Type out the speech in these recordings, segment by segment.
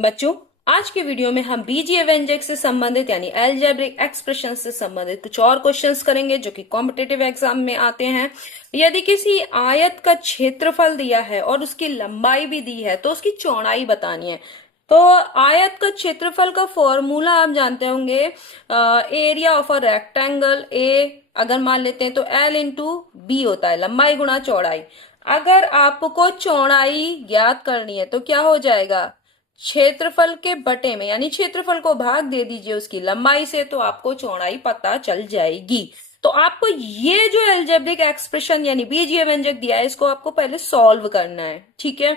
बच्चों, आज के वीडियो में हम बीजीय व्यंजक से संबंधित यानी अलजेब्रिक एक्सप्रेशन से संबंधित कुछ और क्वेश्चंस करेंगे जो कि कॉम्पिटिटिव एग्जाम में आते हैं। यदि किसी आयत का क्षेत्रफल दिया है और उसकी लंबाई भी दी है तो उसकी चौड़ाई बतानी है। तो आयत का क्षेत्रफल का फॉर्मूला आप जानते होंगे, एरिया ऑफ अ रेक्टेंगल ए अगर मान लेते हैं तो एल इंटू बी होता है, लंबाई गुणा चौड़ाई। अगर आपको चौड़ाई ज्ञात करनी है तो क्या हो जाएगा, क्षेत्रफल के बटे में यानी क्षेत्रफल को भाग दे दीजिए उसकी लंबाई से तो आपको चौड़ाई पता चल जाएगी। तो आपको ये जो अलजेब्रिक एक्सप्रेशन यानी बीजीय व्यंजक दिया है इसको आपको पहले सॉल्व करना है, ठीक है।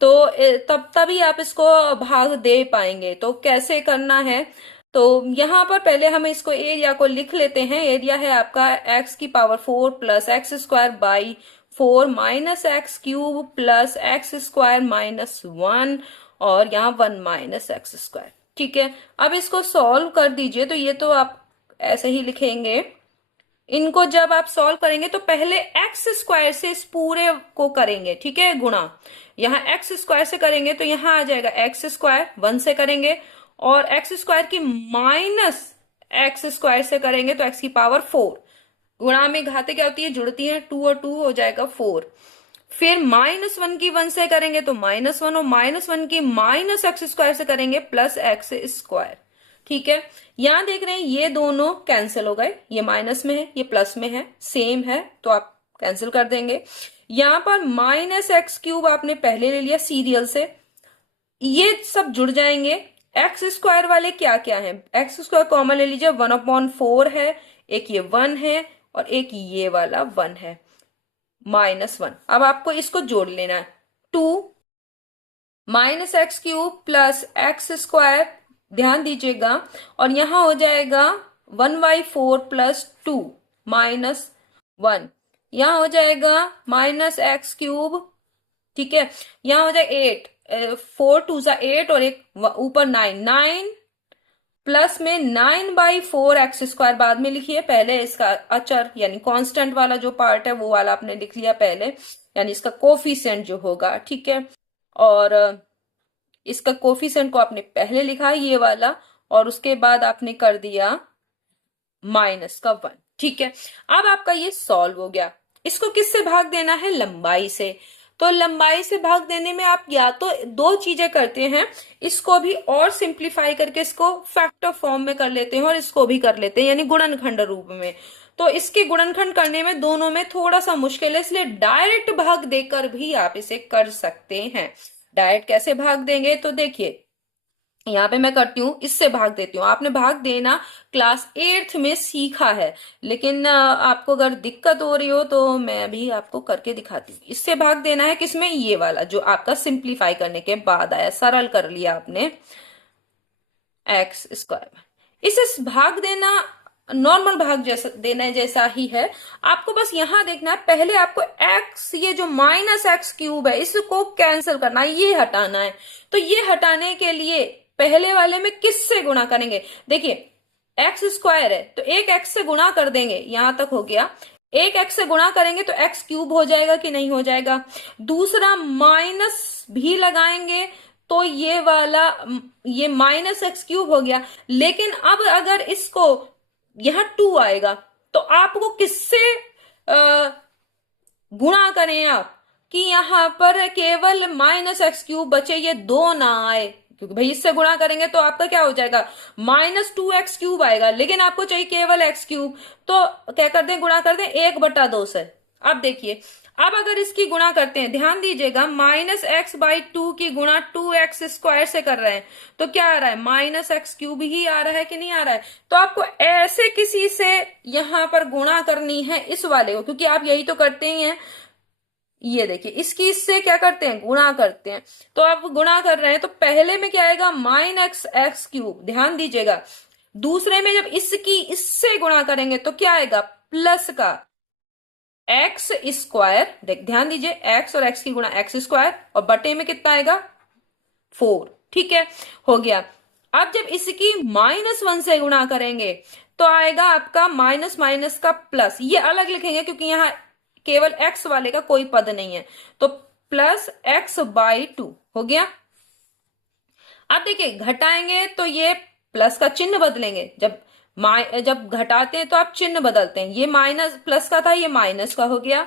तो तब तभी आप इसको भाग दे पाएंगे। तो कैसे करना है, तो यहां पर पहले हम इसको एरिया को लिख लेते हैं। एरिया है आपका एक्स की power 4 plus x square by 4 minus x cube plus x square minus 1 और यहाँ 1 माइनस एक्स स्क्वायर, ठीक है। अब इसको सॉल्व कर दीजिए। तो ये तो आप ऐसे ही लिखेंगे। इनको जब आप सॉल्व करेंगे तो पहले एक्स स्क्वायर से इस पूरे को करेंगे, ठीक है, गुणा। यहाँ एक्स स्क्वायर से करेंगे तो यहाँ आ जाएगा एक्स स्क्वायर, 1 से करेंगे और एक्स स्क्वायर की माइनस एक्स स्क्वायर से करेंगे तो एक्स की पावर 4। गुणा में घाते क्या होती है, जुड़ती है, 2 और 2 हो जाएगा 4। फिर -1 की 1 से करेंगे तो -1 और -1 की माइनस एक्स स्क्वायर से करेंगे प्लस एक्स स्क्वायर, ठीक है। यहां देख रहे हैं ये दोनों कैंसिल हो गए, ये माइनस में है ये प्लस में है, सेम है तो आप कैंसिल कर देंगे। यहां पर माइनस एक्स क्यूब आपने पहले ले लिया सीरियल से, ये सब जुड़ जाएंगे। एक्स स्क्वायर वाले क्या क्या है, एक्स स्क्वायर कॉमन ले लीजिए, 1/4 है, एक ये 1 है और एक ये वाला 1 है, -1। अब आपको इसको जोड़ लेना है, 2 minus x cube plus x square, ध्यान दीजिएगा, और यहां हो जाएगा 1/4 प्लस 2 -1, यहां हो जाएगा माइनस एक्स क्यूब, ठीक है। यहां हो जाएगा 8, 4 2 सा 8 और एक ऊपर 9 प्लस में 9/4 एक्स स्क्वायर बाद में लिखिए, पहले इसका अचर यानी कांस्टेंट वाला जो पार्ट है वो वाला आपने लिख लिया पहले, यानी इसका कोफिशिएंट जो होगा, ठीक है। और इसका कोफिशिएंट को आपने पहले लिखा ये वाला और उसके बाद आपने कर दिया माइनस का 1, ठीक है। अब आपका ये सॉल्व हो गया। इसको किससे भाग देना है, लंबाई से। तो लंबाई से भाग देने में आप या तो दो चीजें करते हैं, इसको भी और सिंप्लीफाई करके इसको फैक्टर फॉर्म में कर लेते हैं और इसको भी कर लेते हैं यानी गुणनखंड रूप में। तो इसके गुणनखंड करने में दोनों में थोड़ा सा मुश्किल है, इसलिए डायरेक्ट भाग देकर भी आप इसे कर सकते हैं। डायरेक्ट कैसे भाग देंगे, तो देखिए यहाँ पे मैं करती हूँ, इससे भाग देती हूँ। आपने भाग देना क्लास 8th में सीखा है, लेकिन आपको अगर दिक्कत हो रही हो तो मैं अभी आपको करके दिखाती हूँ। इससे भाग देना है किसमें, ये वाला जो आपका सिंप्लीफाई करने के बाद आया, सरल कर लिया आपने एक्स स्क्वायर। इसे भाग देना नॉर्मल भाग जैसा देना जैसा ही है। आपको बस यहां देखना है, पहले आपको एक्स, ये जो माइनस एक्स क्यूब है इसको कैंसिल करना है, ये हटाना है। तो ये हटाने के लिए पहले वाले में किससे गुणा करेंगे, देखिए एक्स स्क्वायर है तो एक एक्स से गुणा कर देंगे, यहां तक हो गया। एक एक्स से गुणा करेंगे तो एक्स क्यूब हो जाएगा कि नहीं हो जाएगा। दूसरा माइनस भी लगाएंगे तो ये वाला, ये माइनस एक्स क्यूब हो गया। लेकिन अब अगर इसको यहां 2 आएगा तो आपको किससे गुणा करें आप, कि यहां पर केवल माइनस एक्स क्यूब बचे, ये 2 ना आए, क्योंकि भाई इससे गुणा करेंगे तो आपका क्या हो जाएगा, -2x क्यूब आएगा, लेकिन आपको चाहिए केवल एक्स क्यूब। तो क्या कर दें, गुणा कर दें 1/2 से। अब देखिए, अब अगर इसकी गुणा करते हैं, ध्यान दीजिएगा, -x/2 की गुणा 2x स्क्वायर से कर रहे हैं तो क्या आ रहा है, -x क्यूब ही आ रहा है कि नहीं आ रहा है। तो आपको ऐसे किसी से यहां पर गुणा करनी है इस वाले को, क्योंकि आप यही तो करते ही हैं। ये देखिए, इसकी इससे क्या करते हैं, गुणा करते हैं। तो आप गुणा कर रहे हैं तो पहले में क्या आएगा, -x क्यूब, ध्यान दीजिएगा। दूसरे में जब इसकी इससे गुणा करेंगे तो क्या आएगा, प्लस का एक्स स्क्वायर, ध्यान दीजिए एक्स और एक्स की गुणा एक्स स्क्वायर, और बटे में कितना आएगा 4, ठीक है, हो गया। अब जब इसकी -1 से गुणा करेंगे तो आएगा आपका माइनस माइनस का प्लस, ये अलग लिखेंगे क्योंकि यहां केवल x वाले का कोई पद नहीं है, तो +x/2 हो गया। अब देखिए घटाएंगे तो ये प्लस का चिन्ह बदलेंगे, जब घटाते हैं तो आप चिन्ह बदलते हैं, ये माइनस प्लस का था, ये माइनस का हो गया,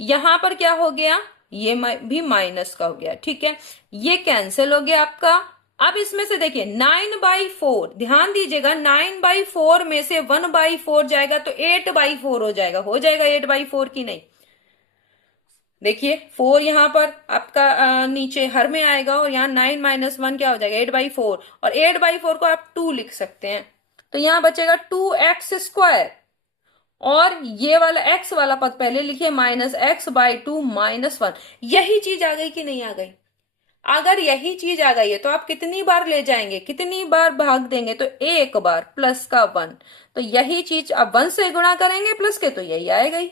यहां पर क्या हो गया, ये भी माइनस का हो गया, ठीक है, ये कैंसिल हो गया आपका। अब इसमें से देखिए 9/4, ध्यान दीजिएगा 9/4 में से 1/4 जाएगा तो 8/4 हो जाएगा 8/4 की नहीं। देखिए 4 यहां पर आपका नीचे हर में आएगा और यहाँ 9 - 1 क्या हो जाएगा 8/4, और 8/4 को आप 2 लिख सकते हैं, तो यहां बचेगा 2x², और ये वाला x वाला पद पहले लिखिए -x/2 -1। यही चीज आ गई कि नहीं आ गई? अगर यही चीज आ गई है तो आप कितनी बार ले जाएंगे, कितनी बार भाग देंगे, तो एक बार, प्लस का 1, तो यही चीज अब 1 से गुणा करेंगे प्लस के, तो यही आएगा ही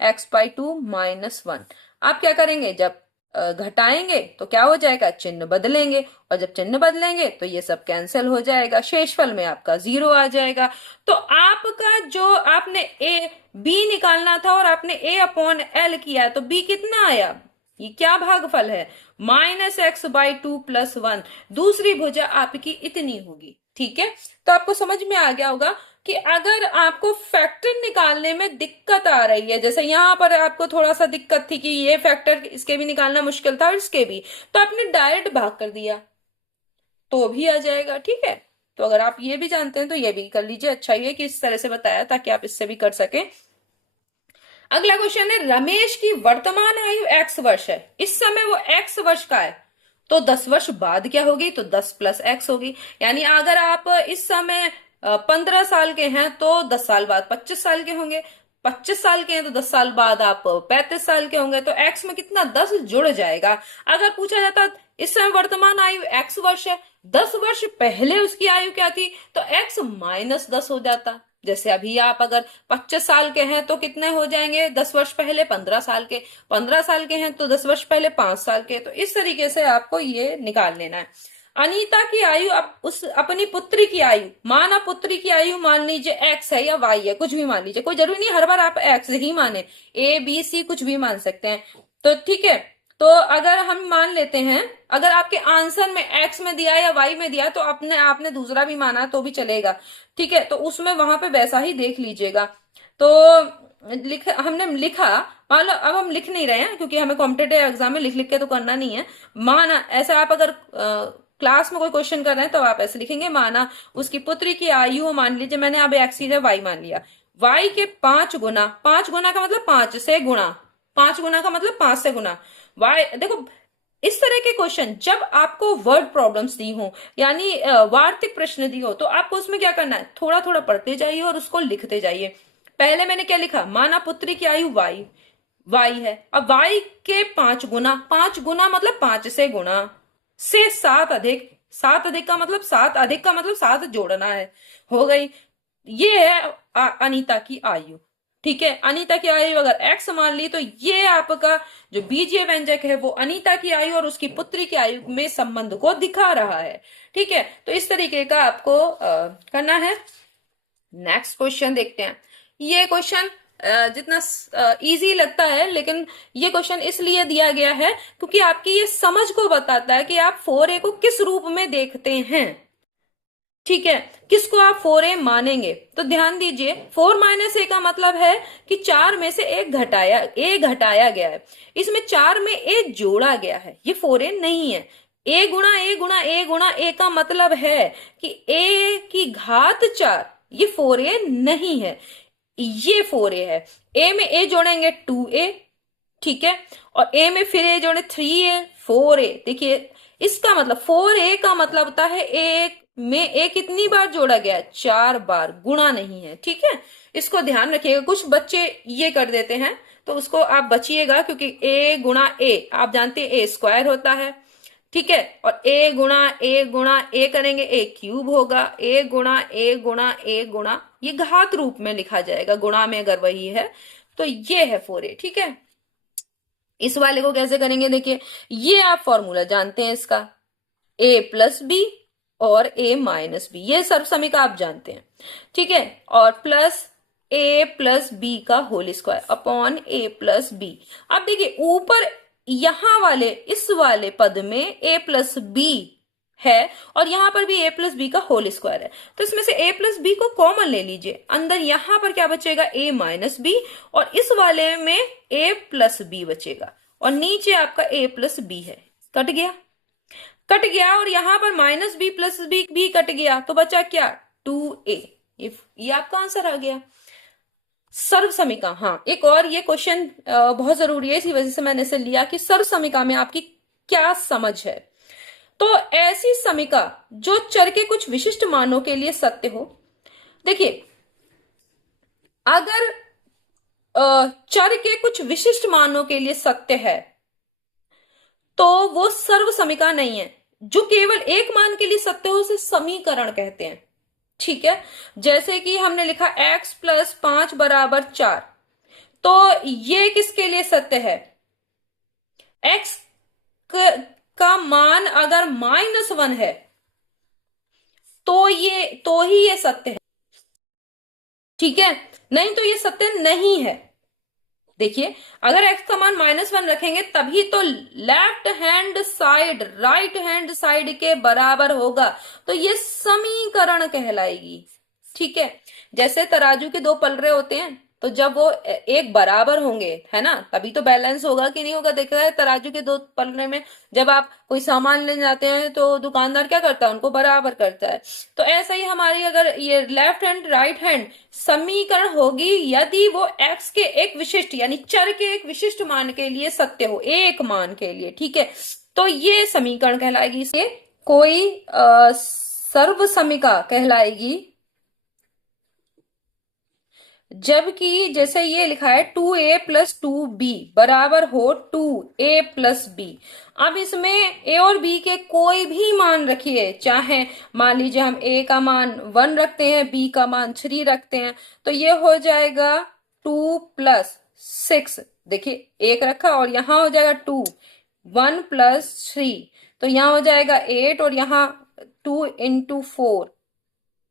x/2 -1। आप क्या करेंगे, जब घटाएंगे तो क्या हो जाएगा, चिन्ह बदलेंगे, और जब चिन्ह बदलेंगे तो ये सब कैंसिल हो जाएगा, शेषफल में आपका 0 आ जाएगा। तो आपका जो आपने ए बी निकालना था और आपने a/L किया तो b कितना आया, ये क्या भागफल है, -x/2 + 1, दूसरी भुजा आपकी इतनी होगी, ठीक है। तो आपको समझ में आ गया होगा कि अगर आपको फैक्टर निकालने में दिक्कत आ रही है, जैसे यहां पर आपको थोड़ा सा दिक्कत थी कि ये फैक्टर इसके भी निकालना मुश्किल था और इसके भी, तो आपने डायरेक्ट भाग कर दिया तो भी आ जाएगा, ठीक है। तो अगर आप ये भी जानते हैं तो ये भी कर लीजिए, अच्छा ही है कि इस तरह से बताया ताकि आप इससे भी कर सकें। अगला क्वेश्चन है, रमेश की वर्तमान आयु x वर्ष है, इस समय वो x वर्ष का है, तो 10 वर्ष बाद क्या होगी, तो 10 + x होगी। यानी अगर आप इस समय 15 साल के हैं तो 10 साल बाद 25 साल के होंगे, 25 साल के हैं तो 10 साल बाद आप 35 साल के होंगे, तो x में कितना 10 जुड़ जाएगा। अगर पूछा जाता इस समय वर्तमान आयु x वर्ष है, 10 वर्ष पहले उसकी आयु क्या थी, तो x -10 हो जाता। जैसे अभी आप अगर 25 साल के हैं तो कितने हो जाएंगे, 10 वर्ष पहले 15 साल के, 15 साल के हैं तो 10 वर्ष पहले 5 साल के, तो इस तरीके से आपको ये निकाल लेना है। अनीता की आयु, अब उस अपनी पुत्री की आयु, माना पुत्री की आयु मान लीजिए x है या y है, कुछ भी मान लीजिए, कोई जरूरी नहीं हर बार आप x ही माने, a b c कुछ भी मान सकते हैं, तो ठीक है। तो अगर हम मान लेते हैं, अगर आपके आंसर में x में दिया या y में दिया तो आपने दूसरा भी माना तो भी चलेगा, ठीक है, तो उसमें वहां पे वैसा ही देख लीजिएगा। तो हमने लिखा, मान लो अब हम लिख नहीं रहे हैं क्योंकि हमें कॉम्पिटेटिव एग्जाम में लिख लिख के तो करना नहीं है, माना ऐसा आप अगर क्लास में कोई क्वेश्चन कर रहे हैं तो आप ऐसे लिखेंगे, माना उसकी पुत्री की आयु, मान लीजिए मैंने अब x है y मान लिया, y के 5 गुना, 5 गुना का मतलब 5 से गुणा, 5 गुना का मतलब 5 से गुना, y देखो इस तरह के क्वेश्चन जब आपको वर्ड प्रॉब्लम्स दी हो, यानी वार्तिक प्रश्न दी हो, तो आपको उसमें क्या करना है, थोड़ा थोड़ा पढ़ते जाइए और उसको लिखते जाइए। पहले मैंने क्या लिखा, माना पुत्री की आयु y है, अब y के 5 गुना, 5 गुना मतलब 5 से गुणा, से 7 अधिक, 7 अधिक का मतलब 7 अधिक का मतलब 7 जोड़ना है, हो गई। ये है अनीता की आयु, ठीक है। अनीता की आयु अगर x मान ली तो ये आपका जो बीजीय व्यंजक है वो अनीता की आयु और उसकी पुत्री की आयु में संबंध को दिखा रहा है, ठीक है। तो इस तरीके का आपको करना है। नेक्स्ट क्वेश्चन देखते हैं। ये क्वेश्चन जितना इजी लगता है, लेकिन ये क्वेश्चन इसलिए दिया गया है क्योंकि आपकी ये समझ को बताता है कि आप 4a को किस रूप में देखते हैं, ठीक है, किसको आप 4a मानेंगे। तो ध्यान दीजिए 4 - a का मतलब है कि 4 में से a घटाया गया है, इसमें 4 में a जोड़ा गया है, ये 4a नहीं है। a गुणा a गुणा a गुणा a का मतलब है कि a की घात 4, ये 4a नहीं है, ये 4a है। a में a जोड़ेंगे 2a, ठीक है, और a में फिर a जोड़े 3a, 4a। देखिए इसका मतलब 4a का मतलब होता है a में a कितनी बार जोड़ा गया है, 4 बार, गुणा नहीं है, ठीक है। इसको ध्यान रखिएगा, कुछ बच्चे ये कर देते हैं तो उसको आप बचिएगा, क्योंकि a गुणा a आप जानते हैं a² होता है, ठीक है, और a गुणा a करेंगे a क्यूब होगा, a गुणा a गुणा a गुणा, ये घात रूप में लिखा जाएगा, गुणा में अगर वही है तो ये है 4a, ठीक है। इस वाले को कैसे करेंगे, देखिए ये आप फॉर्मूला जानते हैं इसका, a + b और a - b, ये सर्वसमीका आप जानते हैं, ठीक है, और प्लस a + b का whole square upon a + b। अब देखिए ऊपर यहां वाले इस वाले पद में a + b है और यहाँ पर भी a प्लस बी का होल स्क्वायर है, तो इसमें से a प्लस बी को कॉमन ले लीजिए। अंदर यहाँ पर क्या बचेगा, a माइनस बी, और इस वाले में a प्लस बी बचेगा, और नीचे आपका a प्लस बी है। कट गया, कट गया, और यहाँ पर माइनस बी प्लस बी भी कट गया, तो बचा क्या, 2a। ये आपका आंसर आ गया। सर्व समीका, हाँ एक और ये क्वेश्चन बहुत जरूरी है, इसी वजह से मैंने इसे लिया कि सर्व समीका में आपकी क्या समझ है। तो ऐसी समीका जो चर के कुछ विशिष्ट मानों के लिए सत्य हो। देखिए, अगर चर के कुछ विशिष्ट मानों के लिए सत्य है तो वो सर्व समीका नहीं है। जो केवल एक मान के लिए सत्य हो उसे समीकरण कहते हैं। ठीक है, जैसे कि हमने लिखा x प्लस 5 बराबर 4, तो ये किसके लिए सत्य है, x का मान अगर -1 है तो ही ये सत्य है। ठीक है, नहीं तो ये सत्य नहीं है। देखिए, अगर x का मान -1 रखेंगे तभी तो left hand side right hand side के बराबर होगा, तो ये समीकरण कहलाएगी। ठीक है, जैसे तराजू के दो पलड़े होते हैं, तो जब वो एक बराबर होंगे, है ना, तभी तो बैलेंस होगा कि नहीं होगा। देखा है तराजू के दो पलड़े में जब आप कोई सामान लेने जाते हैं तो दुकानदार क्या करता है, उनको बराबर करता है। तो ऐसा ही हमारी अगर ये लेफ्ट हैंड राइट हैंड समीकरण होगी यदि वो x के एक विशिष्ट यानी चर के एक विशिष्ट मान के लिए सत्य हो, एक मान के लिए। ठीक है, तो ये समीकरण कहलाएगी, इसे कोई सर्व समीका कहलाएगी। जबकि जैसे ये लिखा है 2a प्लस 2b बराबर हो 2a प्लस b। अब इसमें a और b के कोई भी मान रखिए, चाहे मान लीजिए हम a का मान 1 रखते हैं, b का मान 3 रखते हैं, तो ये हो जाएगा 2 प्लस 6। देखिए एक रखा और यहां हो जाएगा 2, 1 प्लस 3, तो यहां हो जाएगा 8, और यहां 2 इंटू 4।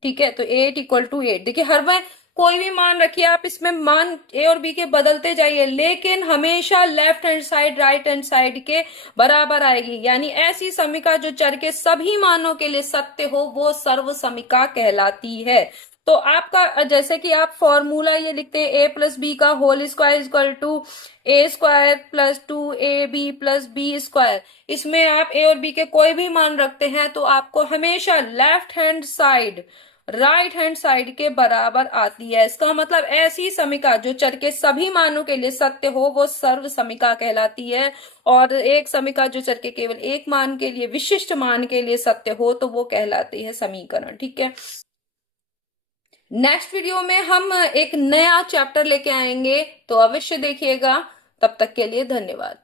ठीक है, तो 8 इक्वल टू 8। देखिए हर बार कोई भी मान रखिए आप, इसमें मान ए और बी के बदलते जाइए, लेकिन हमेशा left hand side right hand side के बराबर आएगी। यानी ऐसी समीका जो चर के सभी मानों के लिए सत्य हो वो सर्व समीका कहलाती है। तो आपका जैसे कि आप फॉर्मूला ये लिखते हैं, ए प्लस बी का whole square equal to A square plus 2ab plus B square. इसमें आप ए और बी के कोई भी मान रखते हैं तो आपको हमेशा left hand side right hand side के बराबर आती है। इसका मतलब ऐसी समीका जो चर के सभी मानों के लिए सत्य हो वो सर्व समीका कहलाती है, और एक समीका जो चर के केवल एक मान के लिए विशिष्ट मान के लिए सत्य हो तो वो कहलाती है समीकरण। ठीक है, नेक्स्ट वीडियो में हम एक नया चैप्टर लेके आएंगे, तो अवश्य देखिएगा। तब तक के लिए धन्यवाद।